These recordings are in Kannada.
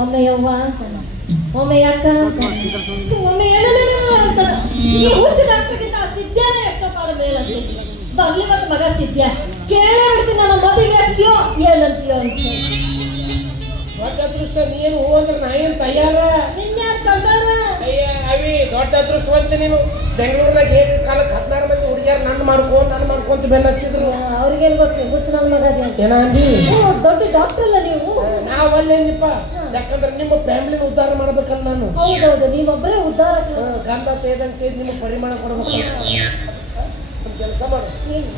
ಒಮ್ಮೆ ಯವ್ವ ಅಂತ ಒಮ್ಮೆ ಯಾಕ ಅಂತ ಒಮ್ಮೆ ಏನೇನೇನೋ ಅಂತ ಈ ಹುಚ್ಚು ಡಾಕ್ಟರ್ಗಿಂತ ಸಿದ್ಧಾನ ಎಷ್ಟೋ ಕಾಡು ಮೇಲಂತ ಬರ್ಲಿ ಮತ್ತೆ ಮಗ ಸಿದ್ಧ ಕೇಳೇ ಬಿಡ್ತೀನಿ ನನ್ನ ಮದುವೆ ಹಾಕಿಯೋ ಏನಂತೀಯೋ ಅಂತ ದೊಡ್ಡ ಅದೃಷ್ಟ ನೀನು ಹೂ ಅಂದ್ರೆ ನಾ ಏನು ತಯಾರ ನಿನ್ಯಾರು ಕಂಡಾರ ಅಯ್ಯ ಅವಿ ದೊಡ್ಡ ಅದೃಷ್ಟವಂತ ನೀನು ಬೆಂಗಳೂರಿನಾಗ ಏಕ ಕಾಲಕ್ಕೆ 16 ಮಂದಿ ಹುಡುಗಿಯಾರು ನನ್ನ ಮಾಡ್ಕೊಂತ ಬೆನ್ನ ಹತ್ತಿದ್ರು ಅವ್ರಿಗೆ ಗೊತ್ತು ಹುಚ್ಚು ನನ್ನ ಮಗ ಅದೇ ಏನ ಅಂದಿ ದೊಡ್ಡ ಡಾಕ್ಟರ್ ಅಲ್ಲ ನೀವು ನಾವು ಅಲ್ಲೇನಿಪ್ಪ ಯಾಕಂದ್ರೆ ನಿಮ್ಮ ಫ್ಯಾಮಿಲಿನ ಉದ್ಧಾರ ಮಾಡ್ಬೇಕಂತ ನಾನು ಹೌದೌದು ನೀವೊಬ್ಬರೇ ಉದ್ಧಾರ ಗಂಧ ತೇದಂತೆ ನಿಮ್ಮ ಪರಿಮಾಣ ಕೊಡ್ಬೇಕು ಕೆಲಸ ಮಾಡು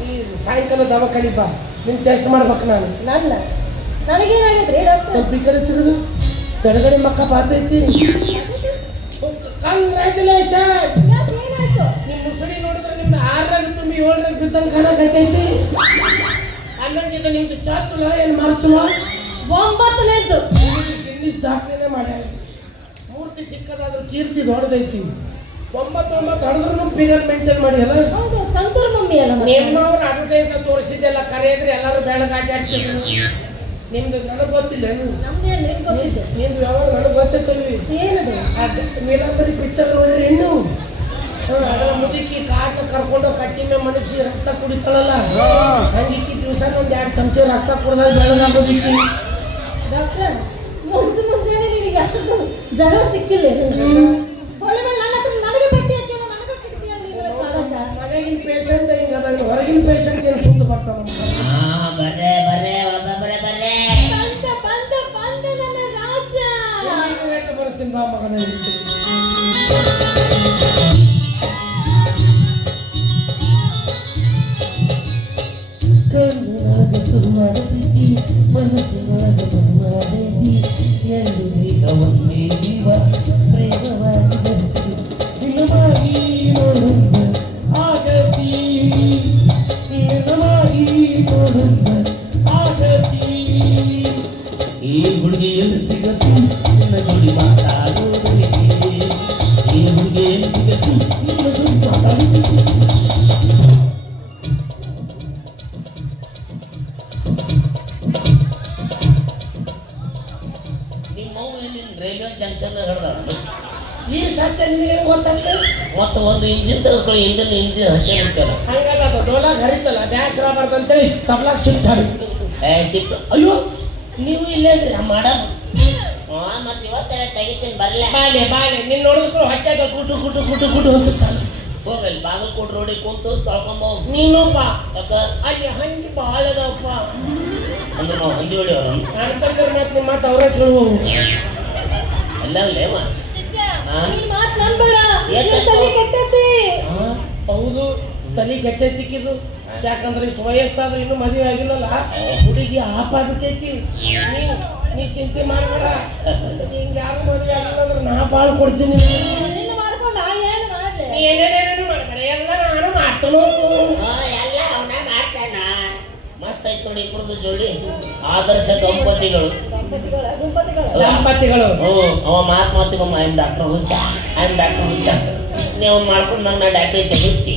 ಈ ಸಾಯಂಕಾಲ ದವಾಖಾನಿ ಬಾ ನಿನ್ ಟೆಸ್ಟ್ ಮಾಡ್ಬೇಕು ನಾನು ನನಗೇನಾಗೈತ್ರಿ ಡಾಕ್ಟರ್ ಸ್ವಲ್ಪ ಈ ಕಡೆ ತಿರುಗು ಎಡಗಡೆ ಮಕ್ಕ ಬಾತೈತಿ ಕಂಗ್ರ್ಯಾಚುಲೇಷನ್ ಏನಾಯ್ತು ನಿಮ್ಮ ಮುಸುಡಿ ನೋಡಿದ್ರೆ ನಿಮ್ದು 6ರಾಗ ತುಂಬಿ 7ರಾಗ ಬಿದ್ದಂಗೆ ಕಾಣಕತ್ತೈತಿ ಅನ್ನಂಗಿಂತ ನಿಮ್ದು ಚಾಚುಲ ಏನು ಮಾಡ್ತುಲ 9ನೇದ್ದು ಗಿನ್ನಿಸ್ ದಾಖಲೆನೇ ಮಾಡ್ಯಾರ ಮೂರ್ತಿ ಚಿಕ್ಕದಾದ್ರೂ ಕೀರ್ತಿ ದೊಡ್ಡದೈತಿ 9 ಹೊಡೆದ್ರು ಫಿಗರ್ ಮೇಂಟೈನ್ ಮಾಡಿಯಲ್ಲ ಹೌದು ಸಂತೂರ್ ಮಮ್ಮಿ ಅಲ್ಲ ನಿಮ್ಮವ್ರು ಅಡ್ವರ್ಟೈಸ್ ತೋರಿಸಿದ್ದೆಲ್ಲ ಕರೆಯಿದ್ರೆ ಎಲ್ಲರೂ ಬೆಳಗ್ಗೆ ಅಡ್ಡಾಡ್ತಿದ್ರು ನಿಮ್ದು ನನಗೆ ಗೊತ್ತಿಲ್ಲ ನಮ್ದೇನು ಗೊತ್ತಿದ್ದು ನಿಮ್ದು ಯಾವಾಗ ನನಗೆ ಗೊತ್ತಿರ್ತವಿ ಏನದು ನೀಲಾಂಬರಿ ಪಿಕ್ಚರ್ ನೋಡಿರಿ ಇನ್ನು ಅದರ ಮುದುಕಿ ಕಾಟು ಕರ್ಕೊಂಡು ಕಟ್ಟಿ ಮೇಲೆ ಮನಗಿಸಿ ರಕ್ತ ಕುಡಿತಾಳಲ್ಲ ಹಂಗಿಕ್ಕಿ ದಿವಸ ಒಂದು 2 ಚಮಚ ರಕ್ತ ಕುಡ್ದಾಗ ಬೆಳಗ ಮುದುಕಿ ಡಾಕ್ಟರ್ ಮುಂಚೆನೆ ನಿನಗೆ ಅಷ್ಟು ಜಗಳ ಸಿಕ್ಕಿಲ್ಲ ಒಳ್ಳೆ ಮೇಲೆ ನನ್ನ ಹತ್ರ ನನಗೆ ಭೇಟಿ ಆಗ್ತಿಲ್ಲ ನನಗೆ ಸಿಕ್ತಿಲ್ಲ ನೀವು ಮನೆಗಿನ ಪೇಷಂಟ್ ಹಿಂಗೆ ಅದ ಹೊರಗಿನ ಪೇಷಂಟ್ ಏನು ಸುಂದು ಬರ್ತಾವ ಬರ್ರೆ ಒಬ್ಬೊಬ್ಬರೇ ಬರ್ರೆ ಬಂದ ನನ್ನ ರಾಜ ಬರ್ಸ್ತೀನಿ ಬಾ ಮಗನ ಕಣ್ಣಾಗ ಸುಮಾರ ಪ್ರೀತಿ ಮನಸ್ಸಿನಾಗ ಮನವಾದೇವಿ ಎಂದು ಈಗ ಒಂದೇ ಜೀವ ಪ್ರೇಮವಾಗಿ ಬರುತ್ತಿ ನಿನ್ನವಾಗಿ ನೋಡುತ್ತ ಆಗತಿ ನಿನ್ನವಾಗಿ ನೋಡುತ್ತ ಆಗತಿ ಈ ಹುಡುಗಿಯಲ್ಲಿ ಸಿಗತ್ತು ನಿನ್ನ ಜೋಡಿ ಮಾತಾಡೋದಕ್ಕೆ ಈ ಹುಡುಗಿಯಲ್ಲಿ ಸಿಗತ್ತು ನಿನ್ನ ಜೋಡಿ ಮಾತಾಡೋದಕ್ಕೆ ರೈಲ್ವೆ ಜಂಕ್ಷನ್ ಹಿಡ್ದ ಈ ಸತ್ಯ ನಿನಗೆ ಗೊತ್ತಾಗ್ತದೆ ಮತ್ತು ಒಂದು ಇಂಜಿನ್ ತೆಗೆದುಕೊಳ್ಳಿ ಇಂಜಿನ್ ಹಸಿ ಬಿಡ್ತಾರೆ ಹಂಗಾದ ಡೋಲಾಗ ಹರಿತಲ್ಲ ಬ್ಯಾಸರ ಬರ್ತಂತೇಳಿ ತಬ್ಲಾಗ ಸಿಗ್ತಾರೆ ಸಿಕ್ತು ಅಯ್ಯೋ ನೀವು ಇಲ್ಲೇ ಇದ್ರಿ ಮಾಡಮ್ ಮತ್ತೆ ಇವತ್ತೆಲ್ಲ ತೆಗಿತೀನಿ ಬರಲ್ಲ ಬಾಲೆ ನೀನು ನೋಡಿದ್ರು ಹೊಟ್ಟೆಗೆ ಕುಟು ಅಂತ ಚಾಲು ಹೋಗಲ್ಲಿ ಬಾಗಲಕೋಟೆ ರೋಡಿಗೆ ಕುಂತು ತೊಳ್ಕೊಂಬ ನೀನು ಬಾ ಯಾಕ ಅಲ್ಲಿ ಹಂಚಿ ಭಾಳ ಅದಾವಪ್ಪ ಅಂದ್ರೆ ನಾವು ಹಂದಿ ಹೊಡಿಯೋರು ಅನ್ಕೊಂಡ್ರೆ ಮತ್ತೆ ನಿಮ್ಮ ಮಾತು ಅವರೇ ಕೇಳುವು ಎಲ್ಲ ಲೇವ ಮಾತು ನಂಬೇಡ ತಲೆ ಕೆಟ್ಟತಿ ಹೌದು ತಲೆ ಕೆಟ್ಟೈತಿಕ್ಕಿದು ಯಾಕಂದ್ರೆ ಇಷ್ಟು ವಯಸ್ಸಾದ್ರೂ ಇನ್ನೂ ಮದುವೆ ಆಗಿಲ್ಲಲ್ಲ ಹುಡುಗಿ ಹಾಪಾಗ್ಬಿಟ್ಟೈತಿ ನೀ ಚಿಂತೆ ಮಾಡಬೇಡ ಹಿಂಗೆ ಯಾರು ಮದುವೆ ಆಗಿಲ್ಲ ಅಂದ್ರೆ ನಾ ಭಾಳ ಕೊಡ್ತೀನಿ ಏನೇನೇನು ಮಾಡಬೇಡ ಎಲ್ಲ ನಾನು ಮಾಡ್ತಾನೋ ಎಲ್ಲ ಅವನ ಮಾಡ್ತಾನ ಮಸ್ತ್ ಆಯ್ತು ನೋಡಿ ಇಬ್ಬರದು ಜೋಡಿ ಆದರ್ಶ ದಂಪತಿಗಳು ಅವ ಮಾತಿಗೊಮ್ಮ ಐಮ್ ಡಾಕ್ಟರ್ ಹುಚ್ಚ ನೀವು ಮಾಡ್ಕೊಂಡು ನನ್ನ ಡಾಕ್ಟ್ರಿಗೆ ಹುಚ್ಚಿ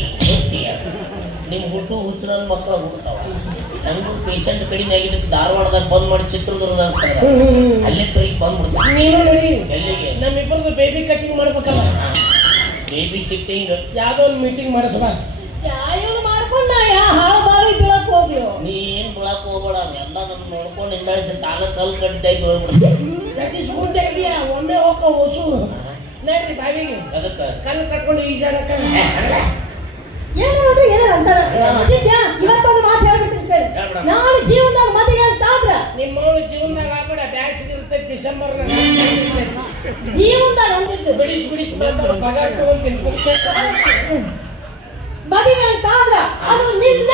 ನಿಮ್ಮ ಹುಟ್ಟು ಹುಚ್ಚು ನನ್ನ ಮಕ್ಕಳು ಹುಡ್ತಾವ ನನಗೂ ಪೇಷಂಟ್ ಕಡಿಮೆ ಆಗಿದ್ದಕ್ಕೆ ಧಾರವಾಡದಾಗ ಬಂದ್ ಮಾಡಿ ಚಿತ್ರದುರ್ಗದಾಗ ಅಲ್ಲೇ ತೊರಿಗೆ ಬಂದ್ಬಿಡ್ತು ನೀನು ನೋಡಿ ಎಲ್ಲಿಗೆ ನಮ್ಮಿಬ್ಬರದು ಬೇಬಿ ಕಟಿಂಗ್ ಮಾಡ್ಬೇಕಲ್ಲ ಬೇಬಿ ಸಿಟ್ಟಿಂಗ್ ಯಾವುದೋ ಒಂದು ಮೀಟಿಂಗ್ ಮಾಡಿಸಬಾ ಮಾಡ್ಕೊಂಡ ಹಾಳು ಬಾವಿ ಬೀಳಕ್ ಹೋಗ್ಲಿ ನೀ ಏನ್ ಬಿಳಕ್ ಹೋಗ್ಬೇಡ ಎಲ್ಲ ನನ್ನ ನೋಡ್ಕೊಂಡು ಹಿಂದಾಡಿಸಿ ತಾನ ಕಲ್ ಕಟ್ಟಿದಾಗಿ ಹೋಗ್ಬಿಡ್ತು ಒಮ್ಮೆ ಹೋಗ ಹೊಸು ನೋಡ್ರಿ ಬಾವಿಗೆ ಅದಕ್ಕೆ ಕಲ್ಲು ಕಟ್ಕೊಂಡು ಈಜಾಡಕ ಏನಾದ್ರು ಏನೋ ಅಂತಾರ ಇವತ್ತೊಂದು ಮಾತು ಹೇಳ್ಬಿಡ್ತೀನಿ ಕೇಳಿ ನಾನು ಜೀವನದಾಗ ಮದುವೆ ಅಂತ ಆದ್ರ ನಿಮ್ಮವಳು ಜೀವನದಾಗ ಆಗ್ಬೇಡ ಬ್ಯಾಸಿಗೆ ಇರ್ತೈತಿ ಡಿಸೆಂಬರ್ನಾಗ ಜೀವನದಾಗ ಅಂತಿದ್ದು ಬಿಡಿಸಿ ಪಗಾರ ತಗೊಂತೀನಿ ಮದುವೆ ಅಂತ ಆದ್ರ ಅದು ನಿನ್ನ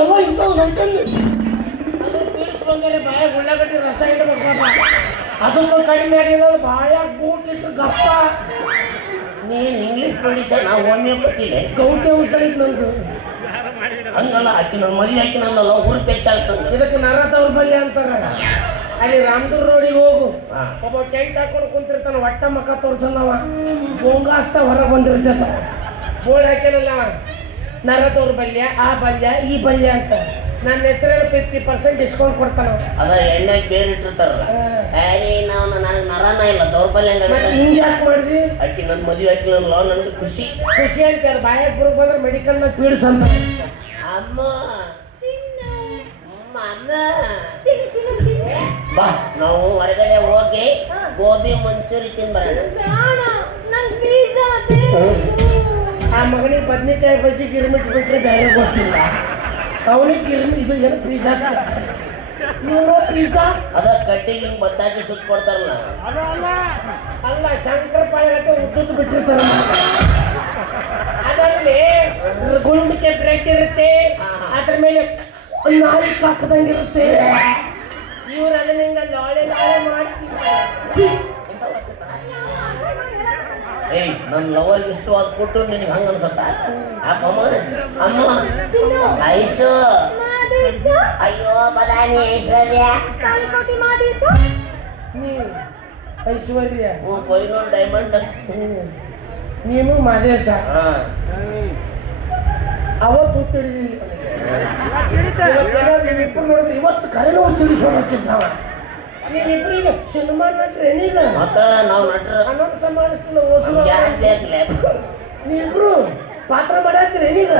ಎಲ್ಲ ಇಂಥವು ನೋಡ್ಕೊಂಡು ಅದು ಪೀಡಿಸ್ಕೊಂಡ್ರೆ ಬಾಯಾಗ ಉಳ್ಳಾಗಡ್ಡಿ ರಸ ಇಡಬೇಕಪ್ಪ ಅದನ್ನು ಕಡಿಮೆ ಆಗಿಲ್ಲ ಬಾಯಾಗ ಬೂಟ್ ಇಟ್ಟು ಗಪ್ಪ ನೀನು ಇಂಗ್ಲೀಷ್ ಮೆಡಿಸನ್ ನಾವು ಹೋಮಿಯೋಪತಿಲೆ ಗೌಟಿ ಔಷಧ ಐತ್ ನಂದು. ಹಂಗಲ್ಲ ಆಕಿ ನನ್ನ ಮದುವೆ ಆಕಿ ನನ್ನಲ್ಲ ಊರು ಪೆಚ್ಚಾಗ್ತದೆ. ಇದಕ್ಕೆ ನರ ದೌರ್ಬಲ್ಯ ಅಂತಾರ. ಅಲ್ಲಿ ರಾಮದುರ್ ರೋಡಿಗೆ ಹೋಗು, ಹಾ. ಒಬ್ಬ ಟೆಂಟ್ ಹಾಕೊಂಡು ಕುಂತಿರ್ತಾನ, ಒಟ್ಟ ಮಕ್ಕ ತೋರ್ಸಲ್ಲವ, ಬೋಂಗಾಸ್ತ ಹೊರಗೆ ಬಂದಿರ್ತೈತ. ಬೋರ್ಡ್ ಹಾಕ್ಯಾನಲ್ಲ, ನರ ದೌರ್ಬಲ್ಯ, ಆ ಬಲ್ಯ ಈ ಬಲ್ಯ ಅಂತ. ನನ್ನ ಹೆಸರಲ್ಲಿ 50% ಡಿಸ್ಕೌಂಟ್ ಕೊಡ್ತಾನ. ಅದ ಎಣ್ಣೆ ಬೇರೆ ಇಟ್ಟಿರ್ತಾರಲ್ಲ. ನಾವು ನನಗೆ ನರನ ಇಲ್ಲ ದೌರ್ಬಲ್ಯ ಮತ್ತೆ ಹಿಂಗೆ ಯಾಕೆ ಮಾಡಿದಿ? ಆಕಿ ನನ್ನ ಮದುವೆ ಆಕಿ ನನ್ನ ನನಗೆ ಖುಷಿ ಖುಷಿ ಅಂತ ಬಾಯಾಗ ಬರೋಕ್ ಬಂದ್ರೆ ಮೆಡಿಕಲ್ನಾಗ ಪೀಡ್ಸ್ ಅಂತ. ಅಮ್ಮ ಚಿನ್ನು, ಅಮ್ಮ ಚಿನ್ನು, ಚಿನ್ನು, ಚಿನ್ನು. ಬಾ ನಾವು ಹೊರಗಡೆ ಹೋಗಿ ಹಾ. ಗೋಬಿ ಮಂಚೂರಿ ತಿನ್ಬರೋಣ. ಬೇಡ, ನಂಗ್ ಪಿಜ್ಜಾ ಬೇಕು. ಆ ಮಗನಿಗೆ ಬದ್ನಿಕಾಯಿ ಬಜ್ಜಿ ಗಿರ್ಮಿಟ್ ಬಿಟ್ರೆ ಬೇರೆ ಗೊತ್ತಿಲ್ಲ. ಅವನಿಗೆ ಗಿರ್ಮಿ ಇದು ಏನು ಪಿಜ್ಜಾ, ಇವನು ಪಿಜ್ಜಾ ಅದ ಕಡ್ಡಿಗೆ ಹಿಂಗೆ ಬತ್ತಾಕಿ ಸುತ್ತ ಕೊಡ್ತಾರಲ್ಲ. ಅಲ್ಲ, ಶಂಕರ ಪಾಳೆಗಟ್ಟೆ ಉದ್ದದ್ದು ಬಿಟ್ಟಿರ್ತಾರ. ಅದರಲ್ಲಿ ಗುಂಡಕ್ಕೆ ಬ್ರೆಡ್ ಇರುತ್ತೆ, ಅದ್ರ ಮೇಲೆ ನಾಯಿ ಹಾಕದಂಗಿರುತ್ತೆ. ಇವ್ರು ಅದನ್ನ ಹಿಂಗ ಲಾಳೆ ಲಾಳೆ ಮಾಡ್ತಿರ್ತಾರೆ. ಏಯ್ ನನ್ನ ಲವರ್ಗೆ ಇಷ್ಟವಾದ ಕೊಟ್ಟು ನಿನಗೆ ಹಂಗೆ ಅನ್ಸತ್ತ? ಅಮ್ಮ ಅಮ್ಮ ಚಿನ್ನು, ಐಸು ಮಾದೇಶ, ಅಯ್ಯೋ ಬದಾನಿ ಐಶ್ವರ್ಯ ತಾಳಿಕೋಟಿ ಮಾದೇಶ. ನೀ ಐಶ್ವರ್ಯ, ಕೊಯ್ನೂರು ಡೈಮಂಡ್. ನೀನು ಮಾದೇಶ. ಹಾಂ ಅವತ್ತು ಹುಚ್ಚಿಡಿದಿಲ್ಲ. ನೀವಿಬ್ಬರು ನೋಡಿದ್ರೆ ಇವತ್ತು ಕರೆನೂ ಹುಚ್ಚಿಡಿಸೋಕಿದ್ದಾವ. ನೀವಿಬ್ಬರಿಗೆ ಸಿನಿಮಾ ನಟ್ರೆ ಏನಿಲ್ಲ, ಮತ್ತ ನಾವು ನಟ್ರ ಅನೌನ್ಸ್ ಮಾಡಿಸ್ತಿಲ್ಲ ಓಸುವ. ನೀವಿಬ್ರು ಪಾತ್ರ ಮಾಡತ್ತೀರಿ ಏನೀಗ?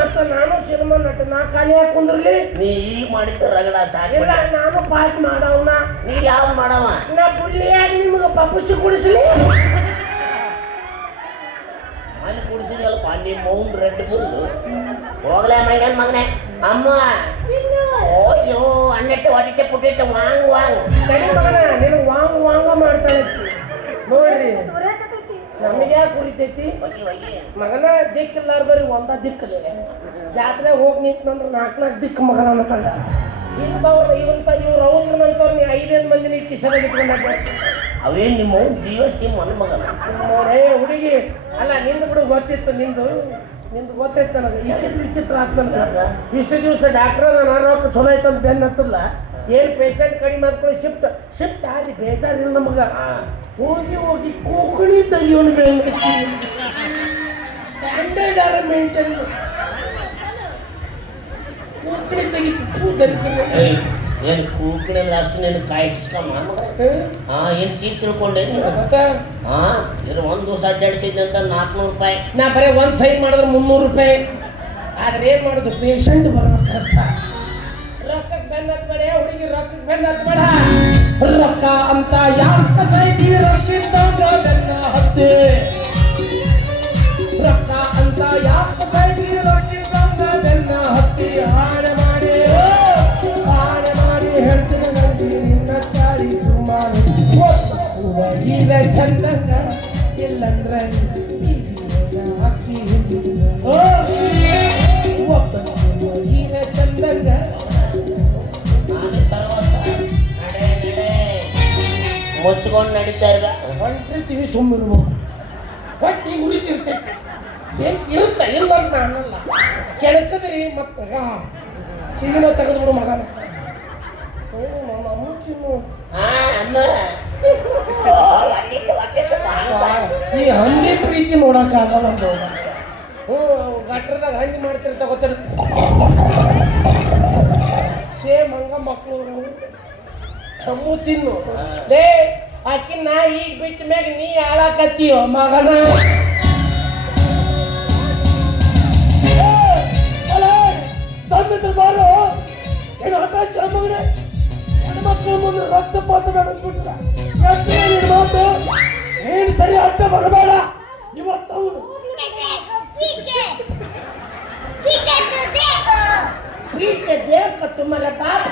ಮತ್ತ ನಾನು ಸಿನಿಮಾ ನಟ, ನಾ ಖಾಲಿ ಹಾಕೊಂಡ್ರಲ್ಲಿ ನೀ ಈಗ ಮಾಡಿದ ರಗಡ ಇಲ್ಲ, ಸಾಕು. ನಾನು ಪಾಠ ಮಾಡವನ. ನೀ ಯಾವ್ದು ಮಾಡವ? ನಾ ಬುಳ್ಳಿಯಾಗಿ ನಿಮ್ಗೆ ಪಪ್ಪುಸಿ ಕುಡಿಸ್ಲಿ. ಅಲ್ಲಿ ಕುಡಿಸಿದಲ್ಪ ನಿಮ್ಮ ಮೌನ್ ರೆಡ್ ಬುಲ್ಲು ಹೋಗ್ಲೇ ಮೈಗನ್ ಮಗನೆ. ಅಮ್ಮ ಚಿನ್ನು, ಓಯ್ಯೋ ಅನ್ನಟ್ಟೆ ಹೊಟ್ಟಿಟ್ಟೆ ಪುಟ್ಟಿಟ್ಟೆ ವಾಂಗ್ ವಾಂಗ್. ತಡಿ ಮಗನ, ನೀನು ವಾಂಗ ವಾಂಗ ಮಾಡ್ತಾಳೆ ನೋಡ್ರಿ. ಹೊರಕತೈತಿ. ನಮಗೆ ಯಾಕೆ ಕುರಿತೈತಿ ಒಗಿ ಒಗಿ ಮಗನ? ದಿಕ್ಕಿಲ್ಲಾರ್ದವ್ರಿ ಒಂದ ದಿಕ್ಕಲ್ಲಿ ಜಾತ್ರೆ ಹೋಗಿ ನಿಂತ್ನಂದ್ರೆ 4 ದಿಕ್ಕು ಮಗನ ಅನ್ಕೊಂಡ. ಇಂಥವ್ರು ಇವ್ರು ರೌದ್ರನಂತವ್ರು ನೀವು 5 ಮಂದಿ ನೀವು ಕಿಶನಲ್ಲಿ ಇಟ್ಕೊಂಡಾಗ ಅವೇನು ನಿಮ್ಮ ಮೌನ್ ಜೀವ ಸಿಮ್ ಅನ್ನ ಮಗನ. ಏ ಹುಡುಗಿ ಅಲ್ಲ, ನಿಂದು ಬಿಡು ಗೊತ್ತಿತ್ತು, ನಿಂದು ಗೊತ್ತೈತೆ ನನಗೆ. ವಿಚಿತ್ರ ಆತ್ ನನಗೆ. ಇಷ್ಟು ದಿವಸ ಡಾಕ್ಟ್ರ ನಾನು ರೊಕ್ಕ ಚಲೋ ಐತೆ ಅಂತ ಬೆನ್ನ ಹತ್ತಲ್ಲ. ಏನು ಪೇಷಂಟ್ ಕಡಿಮೆ ಮಾಡ್ಕೊಳ್ಳಿ, ಶಿಫ್ಟ್ ಆಗಿ ಬೇಜಾರಿಲ್ಲ ನಮಗೆ. ಹೋಗಿ ಕೋಕಣಿ ತೆಗಿಯೋನು ಬೆಂಕಿ ಸ್ಟ್ಯಾಂಡರ್ಡ್ ಆರ ಮೇಂಟೈನ್ ಕೋಕಣಿ ತೆಗಿತು. ಏನು ಕೂಕಣಿ ಅಂದ್ರೆ ಅಷ್ಟು ನೀನು ಕಾಯಿಸ್ಕಮ್ಮ ಮಗ. ಹಾಂ ಏನು ಚೀಪ್ ತಿಳ್ಕೊಂಡೆ ನೀನು? ಹಾಂ ಇದು ಒಂದು ದಿವಸ ಅಡ್ಡಾಡಿಸಿದ್ದಂತ 400 ರೂಪಾಯಿ. ನಾ ಬರೀ ಒಂದು ಸೈನ್ ಮಾಡಿದ್ರೆ 300 ರೂಪಾಯಿ. ಆದ್ರೆ ಏನು ಮಾಡೋದು, ಪೇಷಂಟ್ ಬರೋದು ಕಷ್ಟ. ರೊಕ್ಕಕ್ಕೆ ಬೆನ್ನ ಹತ್ಬೇಡ ಹುಡುಗಿ, ರೊಕ್ಕಕ್ಕೆ ಬೆನ್ನ ಹತ್ಬೇಡ. ರೊಕ್ಕ ಅಂತ ಯಾಕ ಸೈತಿ, ರೊಕ್ಕಿದ್ದಾಗ ಬೆನ್ನ ಹತ್ತಿ. ರೊಕ್ಕ ಅಂತ ಯಾಕ ಸೈತಿ, ರೊಕ್ಕಿದ್ದಾಗ ಬೆನ್ನ ಹತ್ತಿ. ಹಾಡೆ ಮಾಡಿ ಹೇಳ್ತೀನಿ ನಂದಿ ನಿನ್ನ ಚಾಳಿ ಸುಮಾರು. ಈಗ ಚಂದಂಗ ಇಲ್ಲಂದ್ರೆ ಹಾಕಿ ಈಗ ಚಂದಂಗ. ನಾನು ಸರ್ವಸ ನಡೆ ನಡೆ ಮುಚ್ಕೊಂಡು ನಡೀತಾ ಇರ. ಹೊಂಟಿರ್ತೀವಿ, ಸುಮ್ಮಿರ್ಬೇಕು. ಹೊಟ್ಟಿ ಉರಿತಿರ್ತೈತಿ, ಬೆಂಕಿ ಇರುತ್ತ ಇಲ್ಲ ಅಂತ ಅನ್ನಲ್ಲ. ಕೆಳಕದ್ರಿ ಮತ್ತೆ ಕಿವಿನ ತೆಗೆದ್ಬಿಡು ಮಗನ. ಅಮ್ಮ ಈ ಹಂದಿ ಪ್ರೀತಿ ನೋಡಕ್ಕಾಗಲ್ಲ. ಗಟ್ರದಾಗ ಹಂದಿ ಮಾಡ್ತಿರ್ತ ಗೊತ್ತಿರ್ತ. ಸೇಮ್ ಹಂಗ ಮಕ್ಕಳು ಕಮ್ಮು ಚಿನ್ನು. ಲೇ ಆಕಿ ನಾ ಈಗ ಬಿಟ್ಟ ಮ್ಯಾಗ ನೀ ಹಾಳಾಕತ್ತೀಯೋ ಮಗನ. ಬಾರೋ ಏನು ಹಠ ಮಗನ. ಹೆಣ್ಮಕ್ಳ ಮುಂದೆ ರಕ್ತಪಾತ ನಡೆಸ್ಬಿಟ್ಟ. ಮಾತು ಏನು ಸರಿ ಅಡ್ಡ ಬರಬೇಡ. ಇವತ್ತವನು पीछे तो देखो ठीक है, देख तुम्हारा बाप